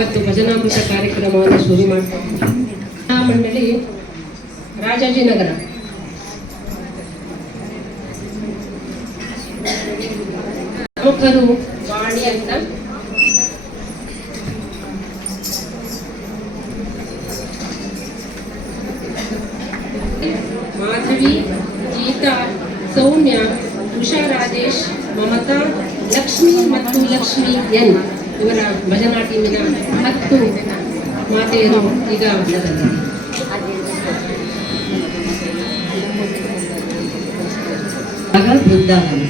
ಮತ್ತು ಭಜನಾಮೃತ ಕಾರ್ಯಕ್ರಮವನ್ನು ಶುರು ಮಾಡ್ತಾರೆ. ಮಂಡಳಿ ರಾಜಾಜಿನಗರ. ಪ್ರಮುಖರು ವಾಣಿ ಅಂತ, ಮಾಧವಿ, ಗೀತಾ, ಸೌಮ್ಯ, ಉಷಾ, ರಾಜೇಶ್, ಮಮತಾ, ಲಕ್ಷ್ಮಿ ಮತ್ತು ಲಕ್ಷ್ಮಿ ಎನ್ ಇವರ ಭಜನಾ ಟೀಮಿನ 10 ಮಾತೆಯರು ಈಗ ಬೃಂದಾವನ.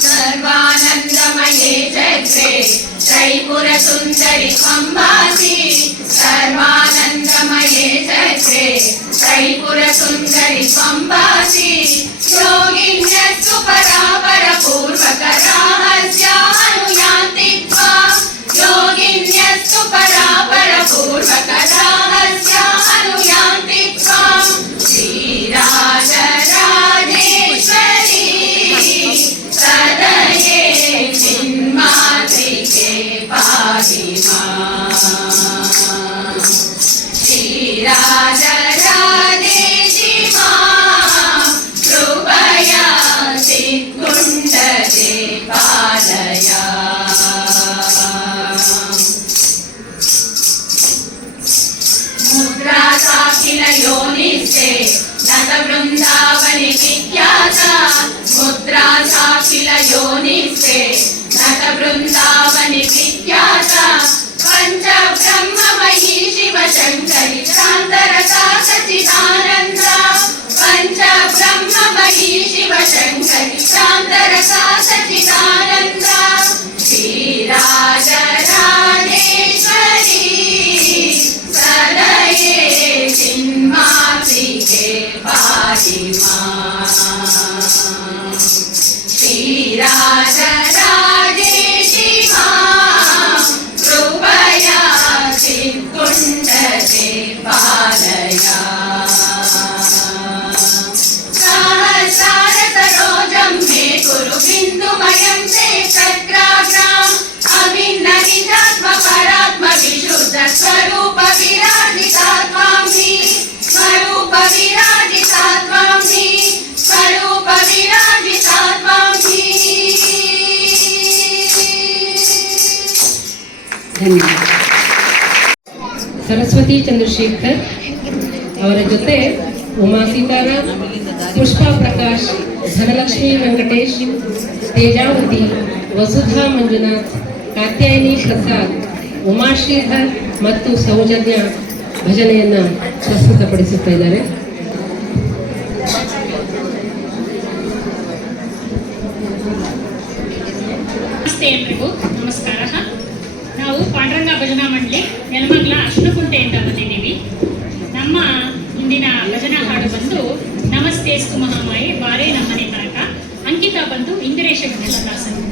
सर्वानंदमये चक्रे त्रैपुर सुंदरी अंबासी, सर्वानंदमये चक्रे त्रैपुर सुंदरी अंबासी, योगिन्यस्तु परापर पूर्वक रहस्यानुयान्तित्वा, योगिन्यस्तु परापर पूर्वक रहस्यानुयान्तित्वा, श्रीराज राजेश्वरी सदये चिन्मात्रिके पाहि मां, श्रीराज राजेशि मां कृपया चित्कुण्डले पालय। मुद्रा साखिल योनिस्ते नत वृंदावनि विख्याता, मुद्रा साखिल योनिस्ते नत वृंदावनि विख्याता, पंच ब्रह्ममयी शिव शंकरी शांतरसा सच्चिदानंदा, पंच ब्रह्ममयी शिव शंकरी शांतरसा सच्चिदानंदा, श्रीराज राजेश्वरी सदये चिन्मात्रिके पाहि मां, श्रीराज राजेशि मां कृपया चित्कुण्डले पालय। सहस्रारसरोजं मे कुरु बिन्दुमयं ते चक्राग्राम्, अभिन्नविधात्म विशुद्ध स्वरूप विराजिता त्वां हि, स्वरूप विराजिता त्वां हि, स्वरूप विराजिता त्वां हि। ಸರಸ್ವತಿ ಚಂದ್ರಶೇಖರ್ ಅವರ ಜೊತೆ ಉಮಾ ಸೀತಾರಾಮ್, ಪುಷ್ಪಾ ಪ್ರಕಾಶ್, ಧನಲಕ್ಷ್ಮಿ ವೆಂಕಟೇಶ್, ತೇಜಾವತಿ, ವಸುಧಾ ಮಂಜುನಾಥ್, ಕಾತ್ಯಾಯಿನಿ ಪ್ರಸಾದ್, ಉಮಾ ಶ್ರೀಧರ್ ಮತ್ತು ಸೌಜನ್ಯ ಭಜನೆಯನ್ನು ಪ್ರಸ್ತುತಪಡಿಸುತ್ತಾ ಇದ್ದಾರೆ. ಎಲ್ರಿಗೂ ನಮಸ್ಕಾರ. ನಾವು ಪಾಂಡುರಂಗ ಭಜನಾ ಮಂಡಳಿ ನೆಲಮಂಗಲ ಅಶ್ವಕುಂಟೆಯಿಂದ ಬಂದಿದ್ದೀವಿ. ನಮ್ಮ ಬಂದು ನಮಸ್ತೇಸ್ತು ಮಹಾಮಾಯೆ ಬಾರೇ ನಮ್ಮನೆ ತನಕ. ಅಂಕಿತ ಬಂದು ಇಂದಿರೇಶ ಗಣದಾಸರು.